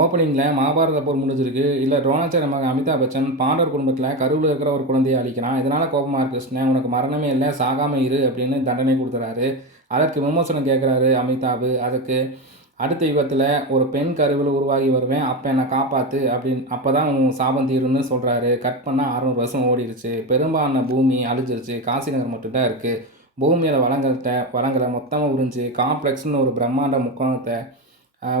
ஓப்பனிங்கில் மகாபாரத போர் முடிஞ்சிருக்கு. இல்லை ட்ரோனாச்சாரிய மகன் அமிதாப் பச்சன் பாண்டவர் குடும்பத்தில் கருவில் இருக்கிற ஒரு குழந்தையை அழிக்கிறான். இதனால் கோபமாக இருக்கு கிருஷ்ணன். உனக்கு மரணமே இல்லை, சாகாமல் இரு அப்படின்னு தண்டனை கொடுத்துறாரு. அதற்கு விமர்சனம் கேட்குறாரு அமிதாப். அதுக்கு அடுத்த யுகத்தில் ஒரு பெண் கருவில் உருவாகி வருவேன், அப்போ என்னை காப்பாற்று அப்படின்னு, அப்போ தான் உன் சாபம் தீருன்னு சொல்கிறாரு. கட் பண்ணால் 600 வருஷம் ஓடிடுச்சு. பெரும்பாலான பூமி அழிஞ்சிருச்சு. காசி நகர் மட்டும்தான் இருக்குது. பூமியில் வளங்களை மொத்தமாக உறிஞ்சு காம்ப்ளெக்ஸ்னு ஒரு பிரம்மாண்ட முக்கோணத்தை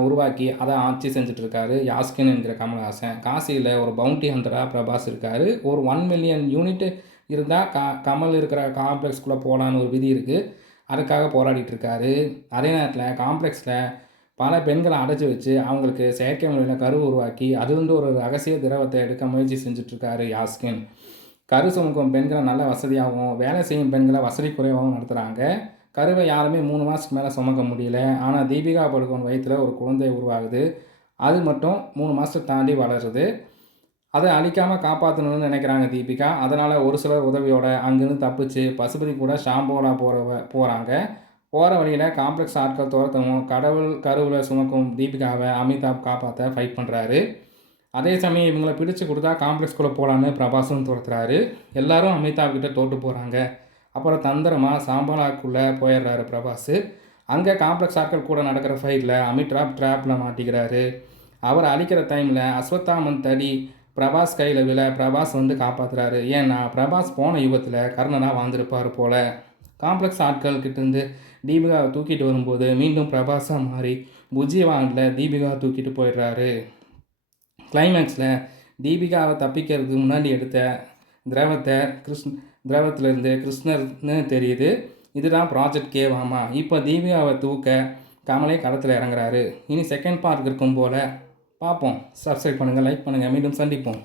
உருவாக்கி அதை ஆட்சி செஞ்சிட்ருக்காரு யாஸ்கின் என்கிற கமல்ஹாசன். காசியில் ஒரு பவுண்டி ஹண்டராக பிரபாஸ் இருக்கார். ஒரு 1 மில்லியன் யூனிட் இருந்தால் கமல் இருக்கிற காம்ப்ளெக்ஸ்குள்ளே போகலான்னு ஒரு விதி இருக்குது. அதுக்காக போராடிட்டுருக்காரு. அதே நேரத்தில் காம்ப்ளெக்ஸில் பல பெண்களை அடைச்சி வச்சு அவங்களுக்கு செயற்கை முறையில் கரு உருவாக்கி அது ஒரு ரகசிய திரவத்தை எடுக்க முயற்சி செஞ்சிட்ருக்காரு யாஸ்கின். கரு சுமக்கும் பெண்களை நல்ல வசதியாகவும் வேலை செய்யும் பெண்களை வசதி குறைவாகவும் நடத்துகிறாங்க. கருவை யாருமே 3 மாதத்துக்கு மேலே சுமக்க முடியல. ஆனால் தீபிகா படுகோன் வயிற்றில் ஒரு குழந்தை உருவாகுது. அது மட்டும் 3 மாதத்தை தாண்டி வளருது. அதை அழிக்காமல் காப்பாற்றணும்னு நினைக்கிறாங்க தீபிகா. அதனால் ஒரு சிலர் உதவியோட அங்கேருந்து தப்பிச்சு பசுபதி கூட ஷாம்போலா போகிறாங்க. போகிற வழியில் காம்ப்ளெக்ஸ் ஆட்கள் துரத்தவும் கடவுள் கருவில் சுமக்கும் தீபிகாவை அமிதாப் காப்பாற்ற ஃபைட் பண்ணுறாரு. அதே சமயம் இவங்களை பிடிச்சி கொடுத்தா காம்ப்ளெக்ஸ்குள்ளே போகலான்னு பிரபாஸும் துரத்துறாரு. எல்லாரும் அமிதாப் கிட்ட தோற்று போகிறாங்க. அப்புறம் தந்திரமாக சாம்பாலாக்குள்ளே போயிடுறாரு பிரபாஸ். அங்கே காம்ப்ளெக்ஸ் ஆட்கள் கூட நடக்கிற ஃபைட்டில் அமிதாப் ட்ராப்பில் மாட்டிக்கிறாரு. அவர் அழிக்கிற டைமில் அஸ்வத்தாமன் தடி பிரபாஸ் கையில் விழ பிரபாஸ் வந்து காப்பாற்றுறாரு. ஏன்னா பிரபாஸ் போன யுகத்தில் கர்ணனாக வாழ்ந்திருப்பார் போல். காம்ப்ளெக்ஸ் ஆட்கள் கிட்டேருந்து தீபிகாவை தூக்கிட்டு வரும்போது மீண்டும் பிரபாஸாக மாறி புஜ்ஜிவானில் தீபிகா தூக்கிட்டு போயிடுறாரு. கிளைமேக்ஸில் தீபிகாவை தப்பிக்கிறதுக்கு முன்னாடி எடுத்த திரவத்திலேருந்து கிருஷ்ணர்னு தெரியுது. இதுதான் ப்ராஜெக்ட் கேவாமா. இப்போ தீபிகாவை தூக்க கமலே களத்தில் இறங்குறாரு. இனி செகண்ட் பார்ட் இருக்கும் போல் பார்ப்போம். சப்ஸ்கிரைப் பண்ணுங்கள், லைக் பண்ணுங்கள். மீண்டும் சந்திப்போம்.